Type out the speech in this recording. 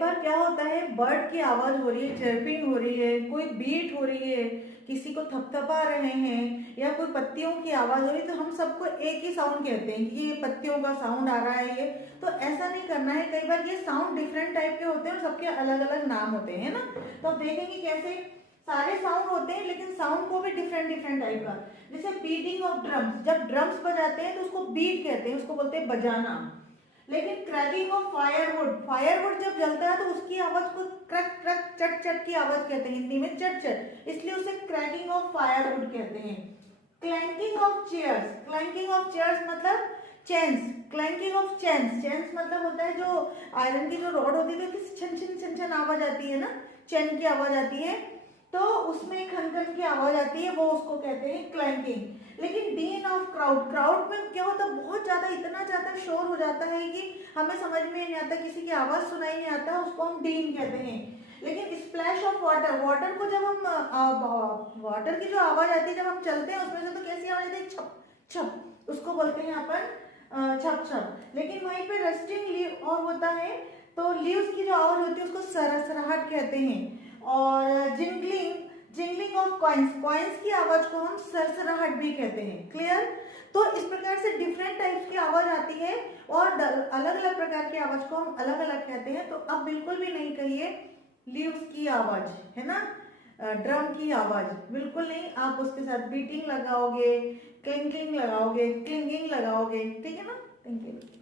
बार क्या होता है, बर्ड की आवाज हो रही है, चर्पिंग हो रही है, कोई बीट हो रही है, किसी को थपथपा रहे हैं, या कोई पत्तियों की आवाज हो रही है, तो हम सबको एक ही साउंड कहते हैं कि ये पत्तियों का साउंड आ रहा है ये। तो ऐसा नहीं करना है, कई बार ये साउंड डिफरेंट टाइप के होते हैं और सबके अलग अलग नाम होते हैं ना। तो आप देखेंगे कैसे सारे साउंड होते हैं लेकिन साउंड को भी डिफरेंट डिफरेंट टाइप का। जैसे बीटिंग ऑफ ड्रम्स, जब ड्रम्स बजाते हैं तो उसको बीट कहते हैं, उसको बोलते हैं बजाना। लेकिन क्रैकिंग ऑफ फायरवुड, फायरवुड जब जलता है तो उसकी आवाज को क्रक क्रक चट चट की आवाज कहते हैं, हिंदी में चट चट, इसलिए उसे क्रैकिंग ऑफ फायरवुड कहते हैं। क्लैंकिंग ऑफ चेयर्स, क्लैंकिंग ऑफ चेयर्स मतलब चेन्स, क्लैंकिंग ऑफ चेन्स, चेन्स मतलब होता है जो आयरन की जो रॉड होती है तो छन छन छन छन आवाज आती है ना, चेन की आवाज आती है, तो उसमें खन खन की आवाज आती है, वो उसको कहते हैं क्लैंकिंग। लेकिन डीन ऑफ क्राउड, क्राउड में क्या होता है, बहुत ज्यादा, इतना ज्यादा शोर हो जाता है कि हमें समझ में नहीं आता, किसी की आवाज सुनाई नहीं आता, उसको हम डीन कहते हैं। लेकिन स्प्लैश ऑफ वाटर, वाटर को जब हम वाटर की जो आवाज आती है जब हम चलते हैं उसमें से, तो कैसी आवाज आती है, छप छप, उसको बोलते हैं अपन छप छप। लेकिन वहीं पे रस्टिंग लीव और होता है, तो लीव्स की जो आवाज होती है उसको सरसराहट कहते हैं। और jingling, jingling of coins, coins की आवाज को हम सरसराहट भी कहते हैं। क्लियर? तो इस प्रकार से डिफरेंट टाइप्स की आवाज आती है और अलग अलग प्रकार की आवाज को हम अलग अलग कहते हैं। तो अब बिल्कुल भी नहीं कहिए लीव्स की आवाज, है ना, ड्रम की आवाज, बिल्कुल नहीं। आप उसके साथ बीटिंग लगाओगे, क्लिंकिंग लगाओगे, क्लिंगिंग लगाओगे, ठीक है ना। Thank you.